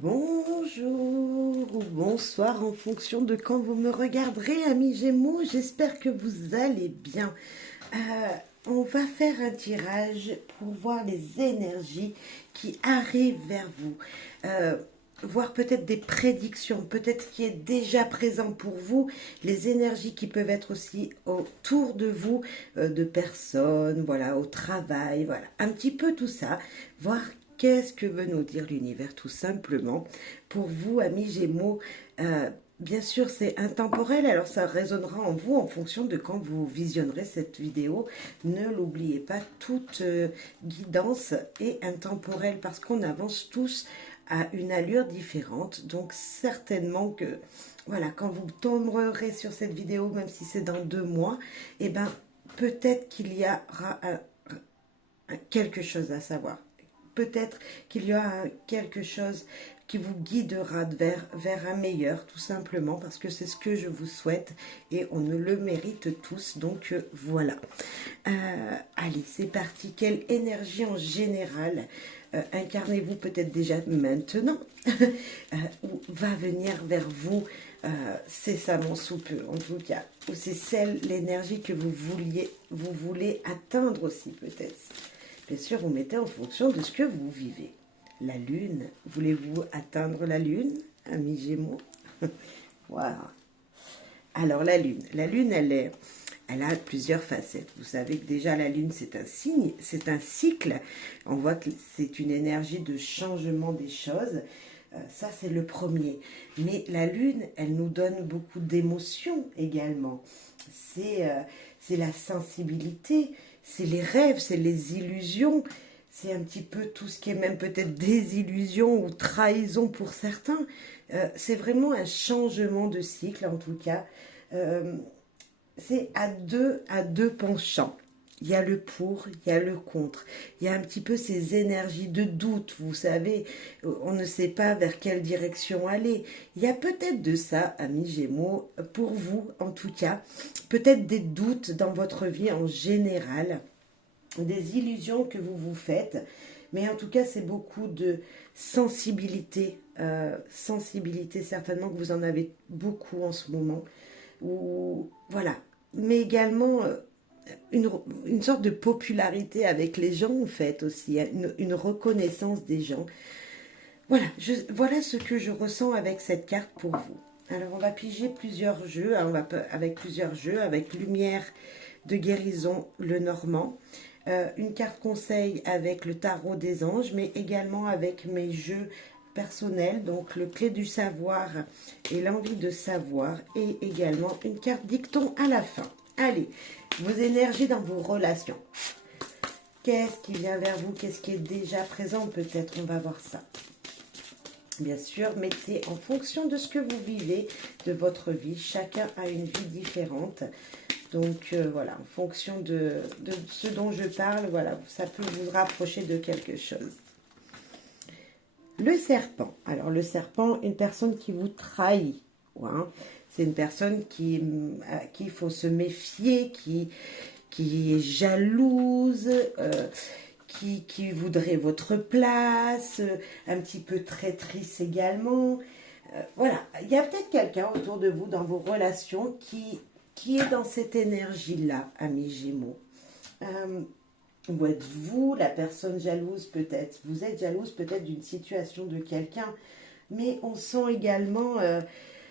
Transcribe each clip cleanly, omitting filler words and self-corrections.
Bonjour ou bonsoir en fonction de quand vous me regarderez, amis Gémeaux. J'espère que vous allez bien. Euh, on va faire un tirage pour voir les énergies qui arrivent vers vous. Euh, Voir peut-être des prédictions, peut-être qui est déjà présent pour vous, les énergies qui peuvent être aussi autour de vous, de personnes, voilà, au travail, voilà, un petit peu tout ça, voir qu'est-ce que veut nous dire l'univers tout simplement. Pour vous, amis Gémeaux, bien sûr c'est intemporel, alors ça résonnera en vous en fonction de quand vous visionnerez cette vidéo. Ne l'oubliez pas, toute guidance est intemporelle parce qu'on avance tous à une allure différente. Donc certainement que, voilà, quand vous tomberez sur cette vidéo, même si c'est dans 2 mois, eh ben, peut-être qu'il y aura quelque chose à savoir. Peut-être qu'il y aura quelque chose qui vous guidera vers un meilleur, tout simplement, parce que c'est ce que je vous souhaite et on le mérite tous. Donc voilà. Allez, c'est parti. Quelle énergie en général incarnez-vous peut-être déjà maintenant ou va venir vers vous c'est ça mon sous peu en tout cas, ou c'est celle, l'énergie que vous voulez atteindre aussi peut-être. Bien sûr, vous mettez en fonction de ce que vous vivez. La lune, voulez-vous atteindre la lune, amis Gémeaux? Waouh. Alors la lune, elle a plusieurs facettes. Vous savez que déjà la lune, c'est un signe, c'est un cycle. On voit que c'est une énergie de changement des choses. Ça, c'est le premier. Mais la lune, elle nous donne beaucoup d'émotions également. C'est la sensibilité, c'est les rêves, c'est les illusions. C'est un petit peu tout ce qui est même peut-être désillusion ou trahison pour certains. C'est vraiment un changement de cycle en tout cas. Euh, c'est à deux penchants. Il y a le pour, il y a le contre. Il y a un petit peu ces énergies de doute, vous savez, on ne sait pas vers quelle direction aller. Il y a peut-être de ça, amis Gémeaux, pour vous en tout cas, peut-être des doutes dans votre vie en général, des illusions que vous vous faites, mais en tout cas c'est beaucoup de sensibilité, sensibilité certainement que vous en avez beaucoup en ce moment, ou voilà, mais également une sorte de popularité avec les gens en fait aussi, une reconnaissance des gens. Voilà, voilà ce que je ressens avec cette carte pour vous. Alors on va piger plusieurs jeux, avec plusieurs jeux, avec lumière de guérison, le normand, une carte conseil avec le tarot des anges, mais également avec mes jeux personnels, donc le clé du savoir et l'envie de savoir, et également une carte dicton à la fin. Allez, vos énergies dans vos relations. Qu'est-ce qui vient vers vous? Qu'est-ce qui est déjà présent? Peut-être on va voir ça. Bien sûr, mettez en fonction de ce que vous vivez, de votre vie. Chacun a une vie différente. Donc voilà, en fonction de ce dont je parle, voilà, ça peut vous rapprocher de quelque chose. Le serpent. Alors le serpent, une personne qui vous trahit. Hein. C'est une personne à qui il faut se méfier, qui est jalouse, qui voudrait votre place, un petit peu traîtrice également. Voilà, il y a peut-être quelqu'un autour de vous dans vos relations qui est dans cette énergie-là, amis Gémeaux. Ou êtes-vous la personne jalouse peut-être? Vous êtes jalouse peut-être d'une situation de quelqu'un, mais on sent également,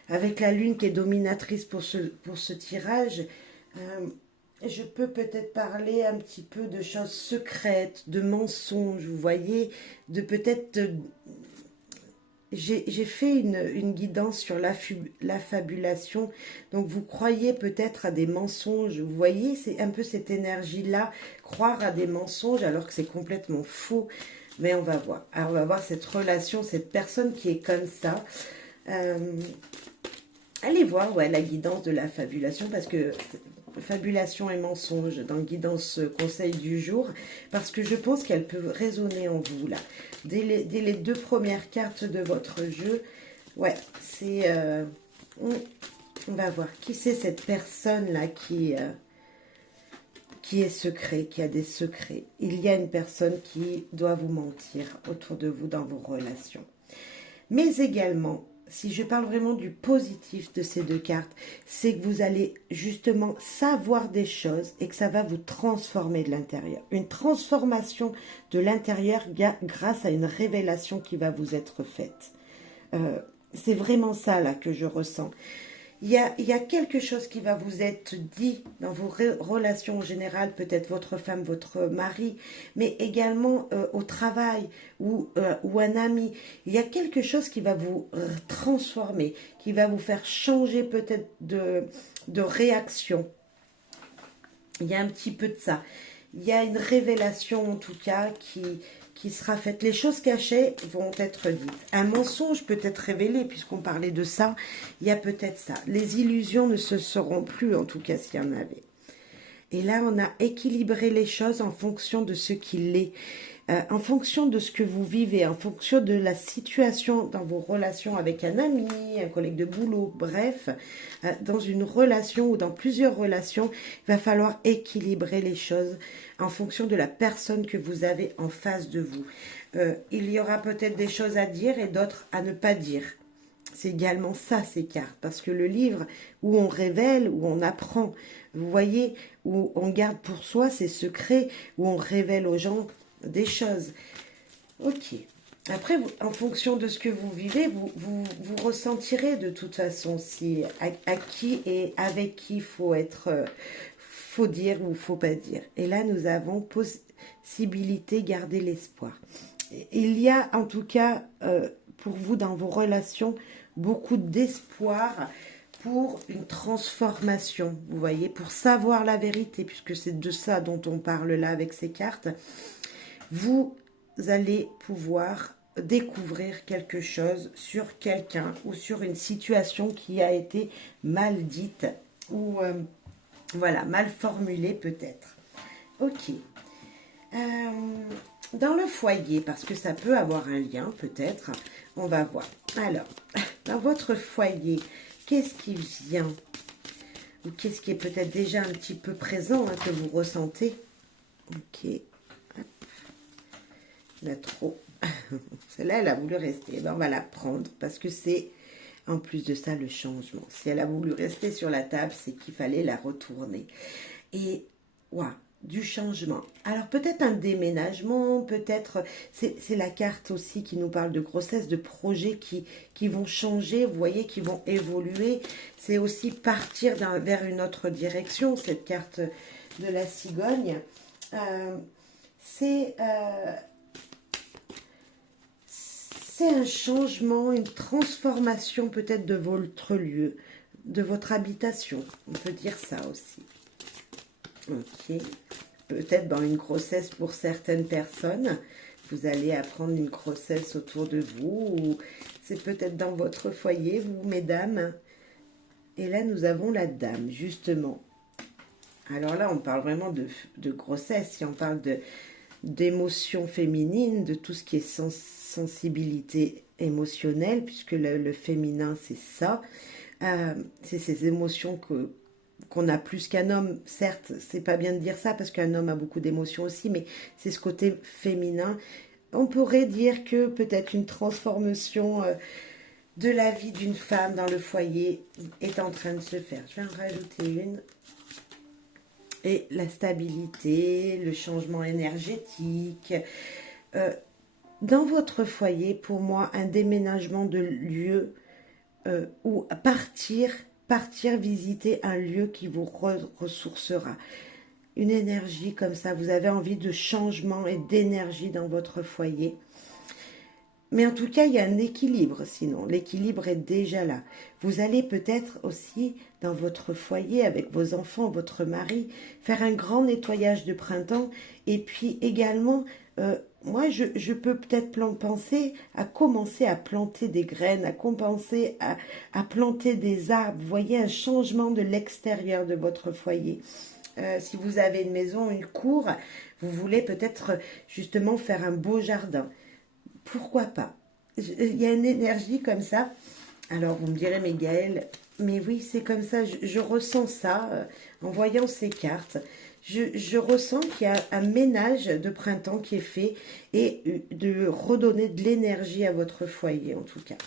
avec la lune qui est dominatrice pour ce tirage, je peux peut-être parler un petit peu de choses secrètes, de mensonges, vous voyez, de peut-être... J'ai fait une guidance sur l'affabulation, donc vous croyez peut-être à des mensonges, vous voyez, c'est un peu cette énergie-là, croire à des mensonges alors que c'est complètement faux, mais on va voir. Alors on va voir cette relation, cette personne qui est comme ça. Allez voir ouais, la guidance de l'affabulation, parce que fabulation et mensonge dans guidance conseil du jour, parce que je pense qu'elle peut résonner en vous là. Dès les 2 premières cartes de votre jeu, ouais, c'est... on va voir qui c'est cette personne là qui est secret, qui a des secrets. Il y a une personne qui doit vous mentir autour de vous dans vos relations. Mais également, si je parle vraiment du positif de ces deux cartes, c'est que vous allez justement savoir des choses et que ça va vous transformer de l'intérieur. Une transformation de l'intérieur grâce à une révélation qui va vous être faite. C'est vraiment ça là que je ressens. Il y a quelque chose qui va vous être dit dans vos relations en général, peut-être votre femme, votre mari, mais également au travail ou un ami. Il y a quelque chose qui va vous transformer, qui va vous faire changer peut-être de réaction. Il y a un petit peu de ça. Il y a une révélation en tout cas qui sera faite. Les choses cachées vont être dites. Un mensonge peut être révélé, puisqu'on parlait de ça. Il y a peut-être ça. Les illusions ne se seront plus, en tout cas, s'il y en avait. Et là, on a équilibré les choses en fonction de ce qu'il est, en fonction de ce que vous vivez, en fonction de la situation dans vos relations avec un ami, un collègue de boulot, bref, dans une relation ou dans plusieurs relations, il va falloir équilibrer les choses en fonction de la personne que vous avez en face de vous. Il y aura peut-être des choses à dire et d'autres à ne pas dire. C'est également ça, ces cartes, parce que le livre où on révèle, où on apprend, vous voyez, où on garde pour soi ses secrets, où on révèle aux gens des choses. Ok. Après, en fonction de ce que vous vivez, vous ressentirez de toute façon si à qui et avec qui faut être, faut dire ou faut pas dire. Et là, nous avons possibilité garder l'espoir. Il y a en tout cas pour vous dans vos relations beaucoup d'espoir pour une transformation, vous voyez, pour savoir la vérité, puisque c'est de ça dont on parle là avec ces cartes. Vous allez pouvoir découvrir quelque chose sur quelqu'un ou sur une situation qui a été mal dite ou voilà, mal formulée peut-être. Ok. Dans le foyer, parce que ça peut avoir un lien peut-être, on va voir. Alors, dans votre foyer, qu'est-ce qui vient ou qu'est-ce qui est peut-être déjà un petit peu présent que vous ressentez? Ok. Hop. Il y en a trop. Celle-là, elle a voulu rester. Ben, on va la prendre parce que c'est en plus de ça le changement. Si elle a voulu rester sur la table, c'est qu'il fallait la retourner. Et waouh, du changement. Alors peut-être un déménagement, peut-être, c'est la carte aussi qui nous parle de grossesse, de projets qui vont changer, vous voyez, qui vont évoluer. C'est aussi partir vers une autre direction, cette carte de la cigogne. C'est un changement, une transformation peut-être de votre lieu, de votre habitation. On peut dire ça aussi. Ok. Peut-être dans une grossesse pour certaines personnes. Vous allez apprendre une grossesse autour de vous. Ou c'est peut-être dans votre foyer, vous, mesdames. Et là, nous avons la dame, justement. Alors là, on parle vraiment de grossesse. Si on parle d'émotions féminines, de tout ce qui est sensibilité émotionnelle, puisque le féminin, c'est ça. C'est ces émotions qu'on a plus qu'un homme. Certes, c'est pas bien de dire ça, parce qu'un homme a beaucoup d'émotions aussi, mais c'est ce côté féminin. On pourrait dire que peut-être une transformation de la vie d'une femme dans le foyer est en train de se faire. Je vais en rajouter une. Et la stabilité, le changement énergétique. Dans votre foyer, pour moi, un déménagement de lieu ou partir visiter un lieu qui vous ressourcera. Une énergie comme ça, vous avez envie de changement et d'énergie dans votre foyer. Mais en tout cas, il y a un équilibre, sinon. L'équilibre est déjà là. Vous allez peut-être aussi, dans votre foyer, avec vos enfants, votre mari, faire un grand nettoyage de printemps. Et puis également, moi, je peux peut-être penser à commencer à planter des graines, à commencer à planter des arbres. Vous voyez, un changement de l'extérieur de votre foyer. Si vous avez une maison, une cour, vous voulez peut-être justement faire un beau jardin. Pourquoi pas? Il y a une énergie comme ça. Alors, vous me direz, mais Gaëlle, mais oui, c'est comme ça. Je ressens ça en voyant ces cartes. je ressens qu'il y a un ménage de printemps qui est fait et de redonner de l'énergie à votre foyer en tout cas.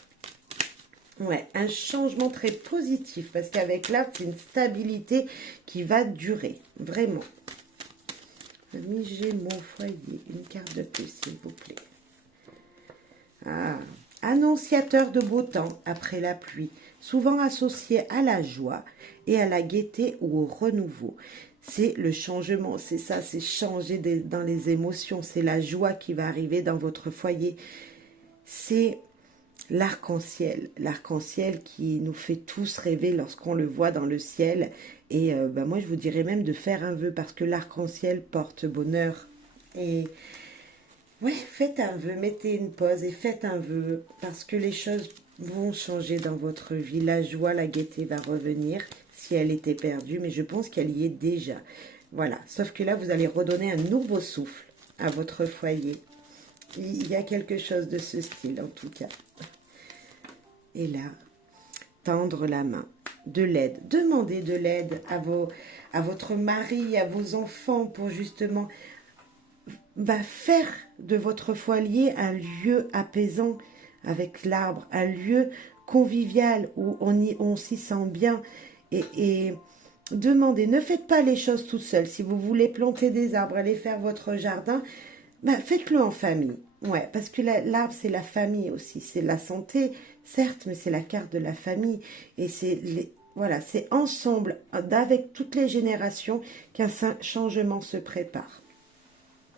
Ouais, un changement très positif parce qu'avec l'arbre, c'est une stabilité qui va durer, vraiment. Ami Gémeaux, foyer, une carte de plus s'il vous plaît. Ah, annonciateur de beau temps après la pluie, souvent associé à la joie et à la gaieté ou au renouveau. C'est le changement, c'est ça, c'est changer dans les émotions, c'est la joie qui va arriver dans votre foyer. C'est l'arc-en-ciel qui nous fait tous rêver lorsqu'on le voit dans le ciel. Et moi, je vous dirais même de faire un vœu parce que l'arc-en-ciel porte bonheur. Et ouais, faites un vœu, mettez une pause et faites un vœu parce que les choses vont changer dans votre vie. La joie, la gaieté va revenir si elle était perdue, mais je pense qu'elle y est déjà. Voilà, sauf que là, vous allez redonner un nouveau souffle à votre foyer. Il y a quelque chose de ce style en tout cas. Et là, tendre la main, de l'aide. Demandez de l'aide à votre mari, à vos enfants pour justement faire de votre foyer un lieu apaisant avec l'arbre, un lieu convivial où on s'y sent bien. Et demandez, ne faites pas les choses tout seul. Si vous voulez planter des arbres, aller faire votre jardin, faites-le en famille. Ouais, parce que l'arbre, c'est la famille aussi. C'est la santé, certes, mais c'est la carte de la famille. Et voilà, c'est ensemble, avec toutes les générations, qu'un changement se prépare.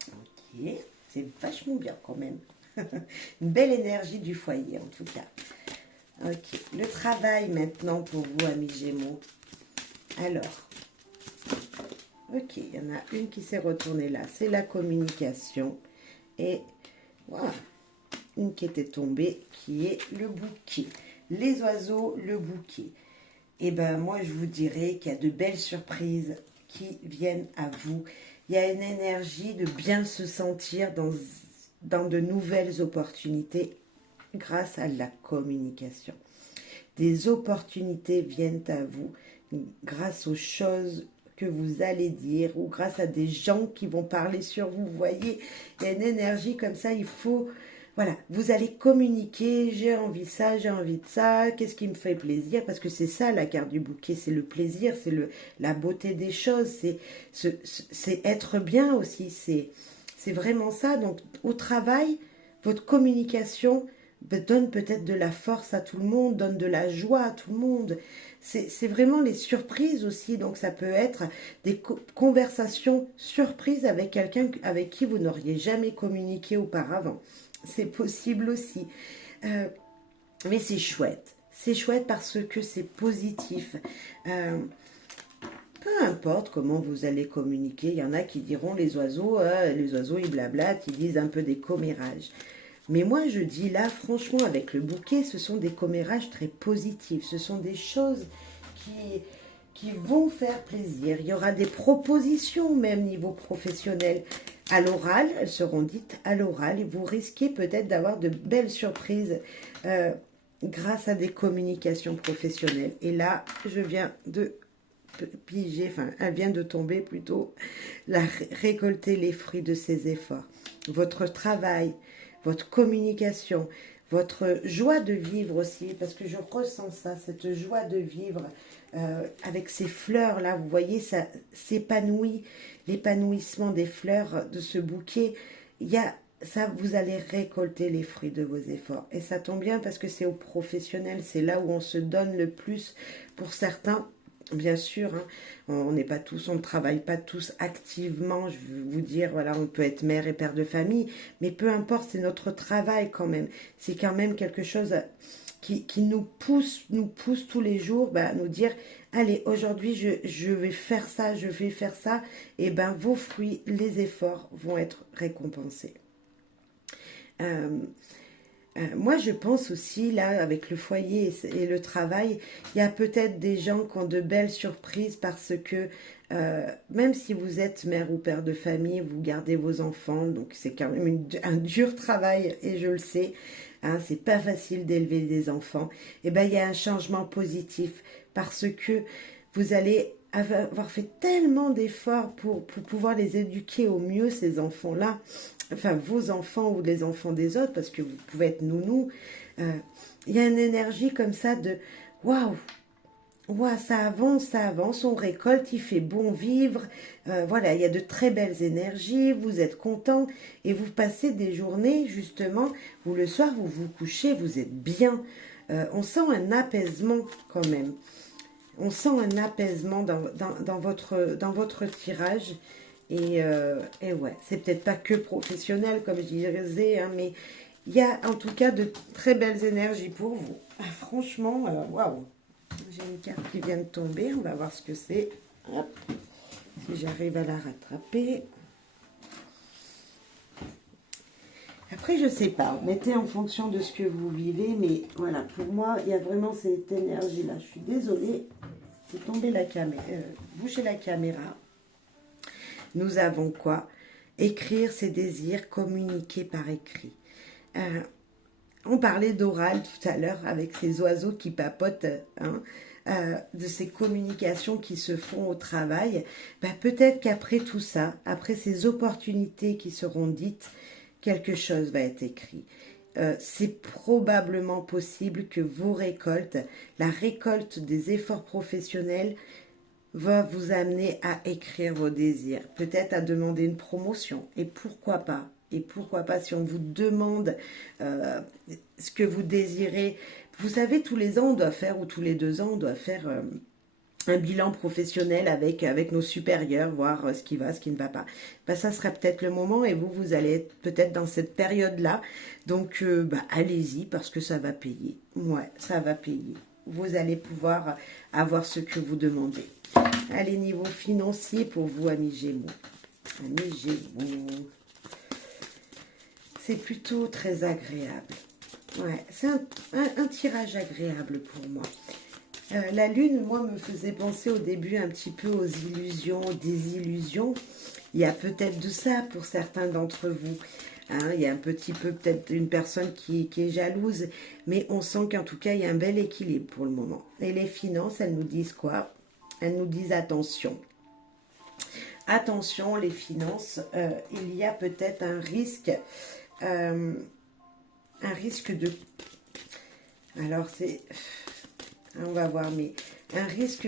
Ok, c'est vachement bien quand même. Une belle énergie du foyer, en tout cas. Ok, le travail maintenant pour vous, amis Gémeaux. Alors, ok, il y en a une qui s'est retournée là. C'est la communication. Et voilà, une qui était tombée, qui est le bouquet. Les oiseaux, le bouquet. Et ben moi, je vous dirais qu'il y a de belles surprises qui viennent à vous. Il y a une énergie de bien se sentir dans de nouvelles opportunités grâce à la communication. Des opportunités viennent à vous grâce aux choses que vous allez dire ou grâce à des gens qui vont parler sur vous. Vous voyez, il y a une énergie comme ça, il faut... Voilà, vous allez communiquer, j'ai envie de ça, j'ai envie de ça, qu'est-ce qui me fait plaisir, parce que c'est ça la carte du bouquet, c'est le plaisir, c'est la beauté des choses, c'est être bien aussi, c'est vraiment ça. Donc au travail, votre communication donne peut-être de la force à tout le monde, donne de la joie à tout le monde. C'est vraiment les surprises aussi, donc ça peut être des conversations surprises avec quelqu'un avec qui vous n'auriez jamais communiqué auparavant. C'est possible aussi. Mais c'est chouette. C'est chouette parce que c'est positif. Peu importe comment vous allez communiquer, il y en a qui diront les oiseaux ils blablatent, ils disent un peu des commérages. Mais moi je dis là, franchement, avec le bouquet, ce sont des commérages très positifs. Ce sont des choses qui vont faire plaisir. Il y aura des propositions même niveau professionnel. À l'oral, elles seront dites à l'oral et vous risquez peut-être d'avoir de belles surprises grâce à des communications professionnelles. Et là, je viens de piger, enfin, elle vient de tomber plutôt, récolter les fruits de ses efforts. Votre travail, votre communication, votre joie de vivre aussi, parce que je ressens ça, cette joie de vivre avec ces fleurs-là, vous voyez, ça s'épanouit, l'épanouissement des fleurs de ce bouquet, il y a ça, vous allez récolter les fruits de vos efforts. Et ça tombe bien parce que c'est au professionnel, c'est là où on se donne le plus. Pour certains, bien sûr, hein, on n'est pas tous, on ne travaille pas tous activement. Je veux vous dire, voilà, on peut être mère et père de famille, mais peu importe, c'est notre travail quand même. C'est quand même quelque chose qui nous pousse tous les jours à nous dire, allez, aujourd'hui, je vais faire ça, je vais faire ça. Et ben, vos fruits, les efforts vont être récompensés. Moi, je pense aussi, là, avec le foyer et le travail, il y a peut-être des gens qui ont de belles surprises parce que même si vous êtes mère ou père de famille, vous gardez vos enfants, donc c'est quand même un dur travail, et je le sais, hein, c'est pas facile d'élever des enfants. Et ben, il y a un changement positif parce que vous allez avoir fait tellement d'efforts pour pouvoir les éduquer au mieux, ces enfants-là, enfin vos enfants ou les enfants des autres, parce que vous pouvez être nounou, il y a une énergie comme ça de waouh, ouais, ça avance, on récolte, il fait bon vivre. Voilà, il y a de très belles énergies, vous êtes content et vous passez des journées justement où le soir vous vous couchez, vous êtes bien. On sent un apaisement quand même. On sent un apaisement dans votre tirage. Et ouais, c'est peut-être pas que professionnel comme je disais, hein, mais il y a en tout cas de très belles énergies pour vous. Ah, franchement, waouh! J'ai une carte qui vient de tomber, on va voir ce que c'est. Hop, si j'arrive à la rattraper. Après, je sais pas, mettez en fonction de ce que vous vivez, mais voilà, pour moi, il y a vraiment cette énergie-là. Je suis désolée, c'est tombé la caméra, boucher la caméra. Nous avons quoi? Écrire ses désirs, communiquer par écrit. On parlait d'oral tout à l'heure avec ces oiseaux qui papotent, hein, de ces communications qui se font au travail. Bah, peut-être qu'après tout ça, après ces opportunités qui seront dites, quelque chose va être écrit. C'est probablement possible que vos récoltes, la récolte des efforts professionnels, va vous amener à écrire vos désirs, peut-être à demander une promotion. Et pourquoi pas? Et pourquoi pas si on vous demande ce que vous désirez. Vous savez, tous les ans, on doit faire, ou tous les 2 ans, on doit faire un bilan professionnel avec nos supérieurs, voir ce qui va, ce qui ne va pas. Ben, ça sera peut-être le moment et vous allez être peut-être dans cette période-là. Donc, allez-y parce que ça va payer. Ouais, ça va payer. Vous allez pouvoir avoir ce que vous demandez. Allez, niveau financier pour vous, amis Gémeaux. Amis Gémeaux. C'est plutôt très agréable. Ouais, c'est un tirage agréable pour moi. La lune, moi, me faisait penser au début un petit peu aux illusions, aux désillusions. Il y a peut-être de ça pour certains d'entre vous. Hein, il y a un petit peu peut-être une personne qui est jalouse, mais on sent qu'en tout cas, il y a un bel équilibre pour le moment. Et les finances, elles nous disent quoi? Elles nous disent attention. Attention, les finances, il y a peut-être un risque de... Alors, c'est... On va voir, mais un risque...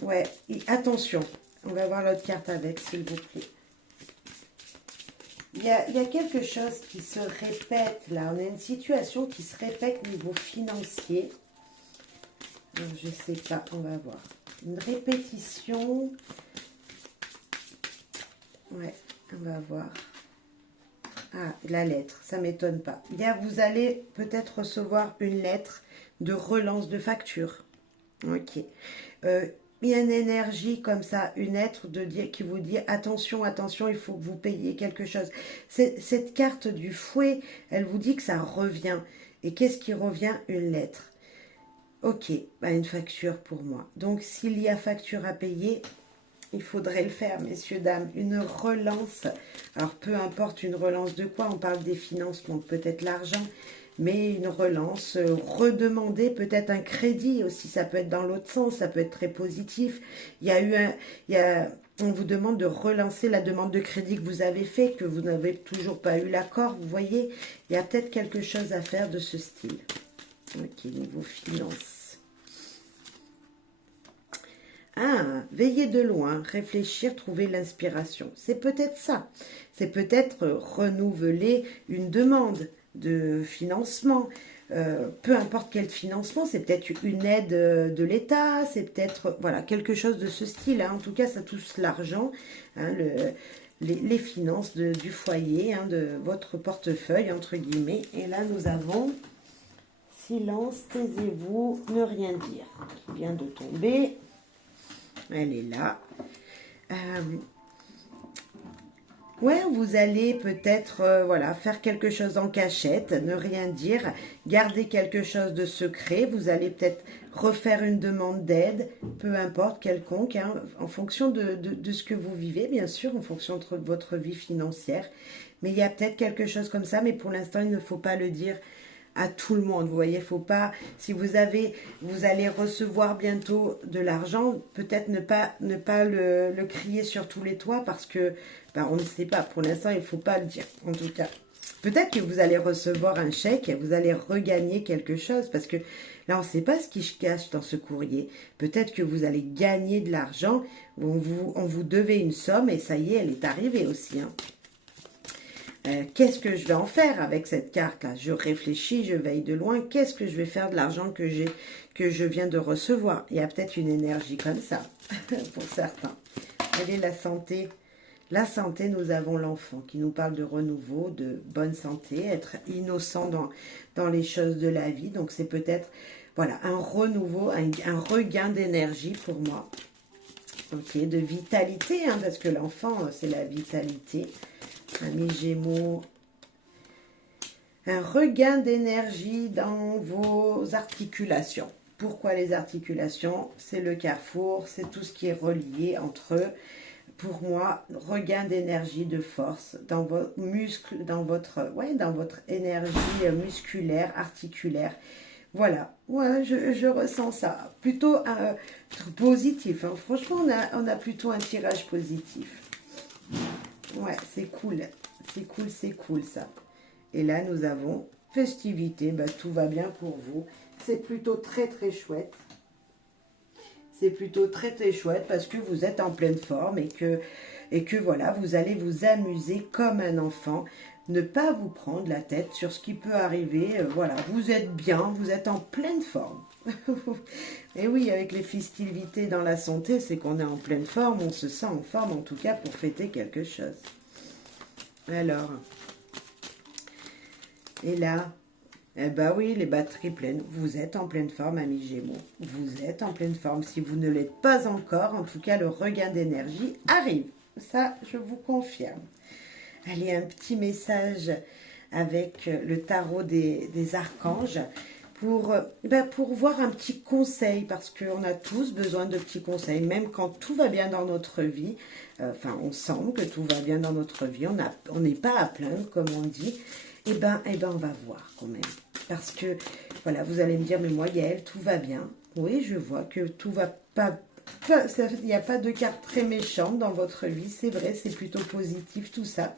Ouais, attention. On va voir l'autre carte avec, s'il vous plaît. Il y a quelque chose qui se répète, là. On a une situation qui se répète au niveau financier. Alors, je sais pas, on va voir. Une répétition. Ouais, on va voir. Ah, la lettre, ça ne m'étonne pas. Vous allez peut-être recevoir une lettre de relance de facture. Ok. Il y a une énergie comme ça, une lettre qui vous dit attention, attention, il faut que vous payiez quelque chose. Cette carte du fouet, elle vous dit que ça revient. Et qu'est-ce qui revient? Une lettre. Ok, une facture pour moi. Donc s'il y a facture à payer, il faudrait le faire, messieurs, dames. Une relance. Alors, peu importe une relance de quoi. On parle des finances, donc peut-être l'argent. Mais une relance, redemander peut-être un crédit aussi. Ça peut être dans l'autre sens. Ça peut être très positif. On vous demande de relancer la demande de crédit que vous avez fait, que vous n'avez toujours pas eu l'accord. Vous voyez, il y a peut-être quelque chose à faire de ce style. Ok, niveau finances. Ah, veiller de loin, réfléchir, trouver l'inspiration. C'est peut-être ça. C'est peut-être renouveler une demande de financement. Peu importe quel financement, c'est peut-être une aide de l'État, c'est peut-être voilà, quelque chose de ce style. Hein. En tout cas, ça touche l'argent, hein, les finances du foyer, hein, de votre portefeuille, entre guillemets. Et là, nous avons silence, taisez-vous, ne rien dire, qui vient de tomber. Elle est là. Ouais, vous allez peut-être voilà, faire quelque chose en cachette, ne rien dire, garder quelque chose de secret. Vous allez peut-être refaire une demande d'aide, peu importe, quelconque, hein, en fonction de ce que vous vivez, bien sûr, en fonction de votre vie financière. Mais il y a peut-être quelque chose comme ça, mais pour l'instant, il ne faut pas le dire à tout le monde. Vous voyez, faut pas, si vous allez recevoir bientôt de l'argent, peut-être ne pas le crier sur tous les toits parce que, ben, on ne sait pas. Pour l'instant, il faut pas le dire, en tout cas. Peut-être que vous allez recevoir un chèque et vous allez regagner quelque chose parce que là, on ne sait pas ce qui se cache dans ce courrier. Peut-être que vous allez gagner de l'argent, on vous devait une somme et ça y est, elle est arrivée aussi. Hein. Qu'est-ce que je vais en faire avec cette carte-là? Je réfléchis, je veille de loin. Qu'est-ce que je vais faire de l'argent que je viens de recevoir? Il y a peut-être une énergie comme ça pour certains. Quelle est la santé? La santé, nous avons l'enfant qui nous parle de renouveau, de bonne santé, être innocent dans les choses de la vie. Donc, c'est peut-être, voilà, un renouveau, un regain d'énergie pour moi. Ok, de vitalité, hein, parce que l'enfant, c'est la vitalité. Amis Gémeaux, un regain d'énergie dans vos articulations. Pourquoi les articulations? C'est le carrefour, c'est tout ce qui est relié entre eux. Pour moi, regain d'énergie, de force dans vos muscles, dans votre énergie musculaire, articulaire. Voilà, ouais, je ressens ça. Plutôt positif. Hein. Franchement, on a plutôt un tirage positif. Ouais, c'est cool. C'est cool ça. Et là, nous avons festivité. Bah, tout va bien pour vous. C'est plutôt très, très chouette. C'est plutôt très très chouette parce que vous êtes en pleine forme et que voilà, vous allez vous amuser comme un enfant. Ne pas vous prendre la tête sur ce qui peut arriver. Voilà, vous êtes bien, vous êtes en pleine forme. Et oui, avec les festivités dans la santé, c'est qu'on est en pleine forme. On se sent en forme en tout cas pour fêter quelque chose. Alors, et là... Eh bien oui, les batteries pleines. Vous êtes en pleine forme, amis Gémeaux. Vous êtes en pleine forme. Si vous ne l'êtes pas encore, en tout cas, le regain d'énergie arrive. Ça, je vous confirme. Allez, un petit message avec le tarot des archanges pour voir un petit conseil, parce qu'on a tous besoin de petits conseils, même quand tout va bien dans notre vie. Enfin, on sent que tout va bien dans notre vie. On n'est pas à plaindre, comme on dit. Eh ben, on va voir quand même. Parce que, voilà, vous allez me dire, mais moi, Yael, tout va bien. Oui, je vois que tout va pas... Il n'y a pas de carte très méchante dans votre vie, c'est vrai, c'est plutôt positif tout ça.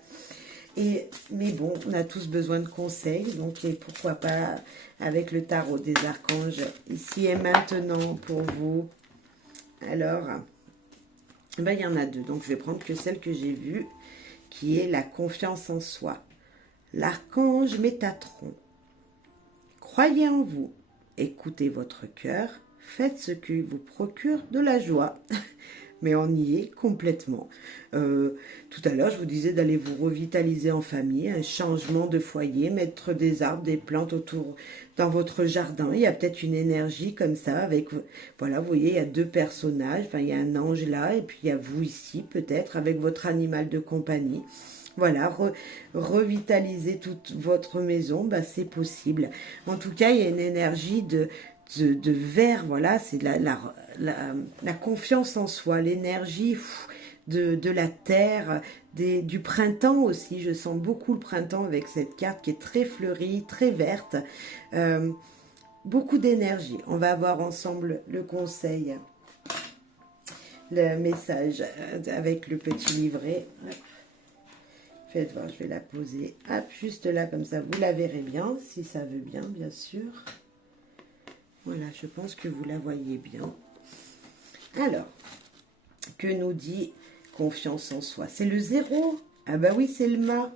Mais bon, on a tous besoin de conseils, donc et pourquoi pas avec le tarot des archanges, ici et maintenant pour vous. Alors, ben, il y en a deux, donc je vais prendre que celle que j'ai vue, qui est la confiance en soi. L'archange Métatron. Croyez en vous, écoutez votre cœur, faites ce qui vous procure de la joie. Mais on y est complètement. Tout à l'heure, je vous disais d'aller vous revitaliser en famille, un changement de foyer, mettre des arbres, des plantes autour dans votre jardin. Il y a peut-être une énergie comme ça avec, voilà, vous voyez, il y a deux personnages. Enfin, il y a un ange là et puis il y a vous ici peut-être avec votre animal de compagnie. Voilà, revitaliser toute votre maison, bah, c'est possible. En tout cas, il y a une énergie de vert, voilà, c'est la confiance en soi, l'énergie de la terre, du printemps aussi. Je sens beaucoup le printemps avec cette carte qui est très fleurie, très verte. Beaucoup d'énergie. On va voir ensemble le conseil, le message avec le petit livret. Faites voir, je vais la poser hop, juste là, comme ça, vous la verrez bien, si ça veut bien, bien sûr. Voilà, je pense que vous la voyez bien. Alors, que nous dit confiance en soi? C'est le 0. Ah bah oui, c'est le mât.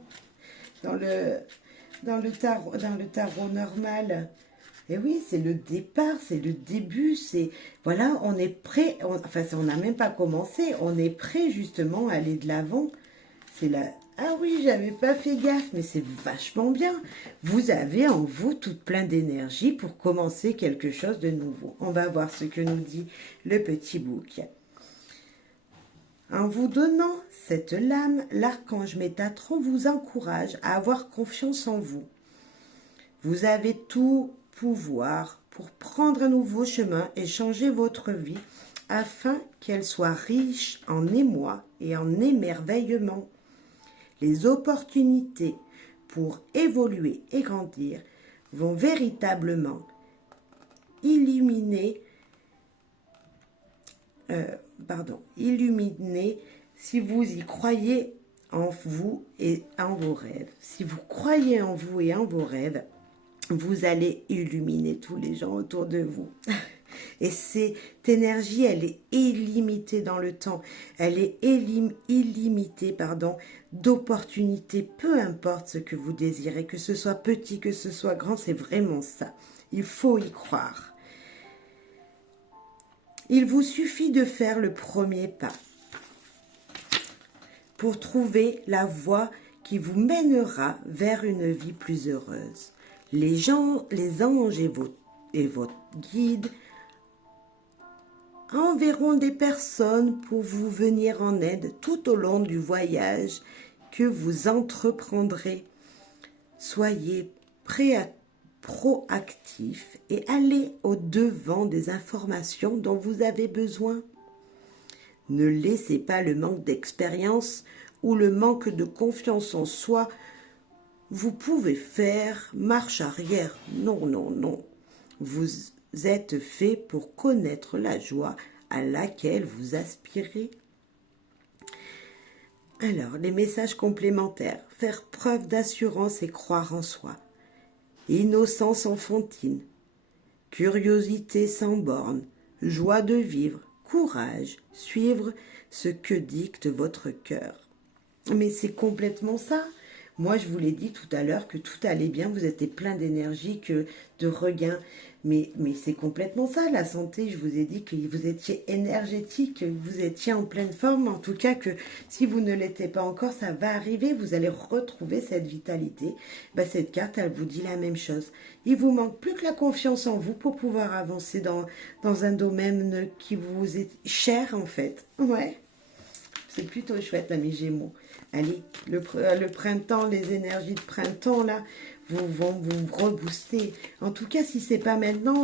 Dans le tarot normal. Et oui, c'est le départ, c'est le début, c'est... Voilà, on est prêt, enfin, on n'a même pas commencé, on est prêt justement à aller de l'avant. C'est la... Ah oui, j'avais pas fait gaffe, mais c'est vachement bien. Vous avez en vous toute plein d'énergie pour commencer quelque chose de nouveau. On va voir ce que nous dit le petit bouc. En vous donnant cette lame, l'archange Métatron vous encourage à avoir confiance en vous. Vous avez tout pouvoir pour prendre un nouveau chemin et changer votre vie afin qu'elle soit riche en émoi et en émerveillement. Les opportunités pour évoluer et grandir vont véritablement illuminer, illuminer si vous y croyez en vous et en vos rêves. Si vous croyez en vous et en vos rêves, vous allez illuminer tous les gens autour de vous. Et cette énergie, elle est illimitée dans le temps. Elle est illimitée, d'opportunités, peu importe ce que vous désirez, que ce soit petit, que ce soit grand, c'est vraiment ça. Il faut y croire. Il vous suffit de faire le premier pas pour trouver la voie qui vous mènera vers une vie plus heureuse. Les anges et votre guide enverront des personnes pour vous venir en aide tout au long du voyage que vous entreprendrez. Soyez proactif et allez au-devant des informations dont vous avez besoin. Ne laissez pas le manque d'expérience ou le manque de confiance en soi vous pouvez faire marche arrière. Non, non, non. Vous êtes fait pour connaître la joie à laquelle vous aspirez. Alors, les messages complémentaires. Faire preuve d'assurance et croire en soi. Innocence enfantine. Curiosité sans borne. Joie de vivre. Courage. Suivre ce que dicte votre cœur. Mais c'est complètement ça. Moi, je vous l'ai dit tout à l'heure que tout allait bien, vous étiez plein d'énergie, de regain. Mais c'est complètement ça, la santé. Je vous ai dit que vous étiez énergétique, que vous étiez en pleine forme. En tout cas, que si vous ne l'étiez pas encore, ça va arriver. Vous allez retrouver cette vitalité. Cette carte, elle vous dit la même chose. Il vous manque plus que la confiance en vous pour pouvoir avancer dans un domaine qui vous est cher, en fait. Ouais, c'est plutôt chouette, amis Gémeaux. Allez, le printemps, les énergies de printemps, là, vont vous rebooster. En tout cas, si c'est pas maintenant,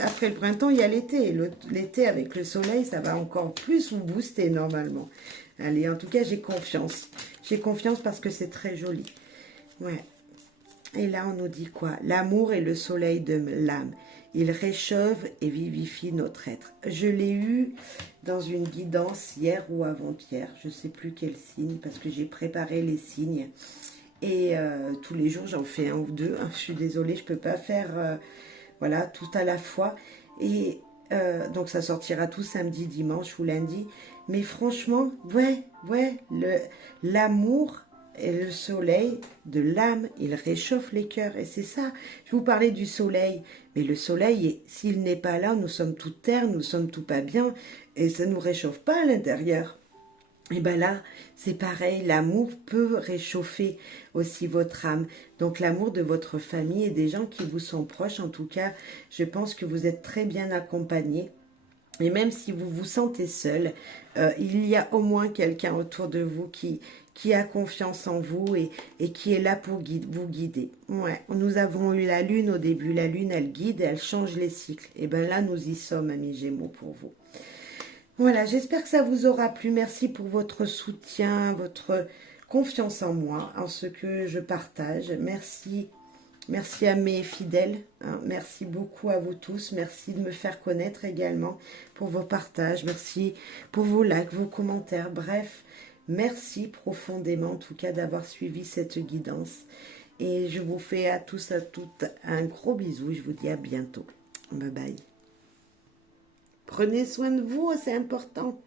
après le printemps, il y a l'été. L'été, avec le soleil, ça va encore plus vous booster, normalement. Allez, en tout cas, j'ai confiance. J'ai confiance parce que c'est très joli. Ouais. Et là, on nous dit quoi? L'amour est le soleil de l'âme. Il réchauffe et vivifie notre être. Je l'ai eu dans une guidance hier ou avant-hier. Je ne sais plus quel signe parce que j'ai préparé les signes. Et tous les jours, j'en fais un ou deux. Je suis désolée, je ne peux pas faire voilà, tout à la fois. Et donc, ça sortira tout samedi, dimanche ou lundi. Mais franchement, ouais, l'amour et le soleil de l'âme, il réchauffe les cœurs. Et c'est ça, je vous parlais du soleil. Mais le soleil, s'il n'est pas là, nous sommes toute terre, nous sommes tout pas bien. Et ça ne nous réchauffe pas à l'intérieur. Et bien là, c'est pareil, l'amour peut réchauffer aussi votre âme. Donc l'amour de votre famille et des gens qui vous sont proches, en tout cas, je pense que vous êtes très bien accompagnés. Et même si vous vous sentez seul, il y a au moins quelqu'un autour de vous qui a confiance en vous et qui est là pour vous guider. Ouais, nous avons eu la lune au début. La lune, elle guide et elle change les cycles. Et bien là, nous y sommes, amis Gémeaux, pour vous. Voilà, j'espère que ça vous aura plu. Merci pour votre soutien, votre confiance en moi, en ce que je partage. Merci. Merci à mes fidèles, hein. Merci beaucoup à vous tous, merci de me faire connaître également pour vos partages, merci pour vos likes, vos commentaires, bref, merci profondément en tout cas d'avoir suivi cette guidance et je vous fais à tous, à toutes un gros bisou, je vous dis à bientôt, bye bye. Prenez soin de vous, c'est important.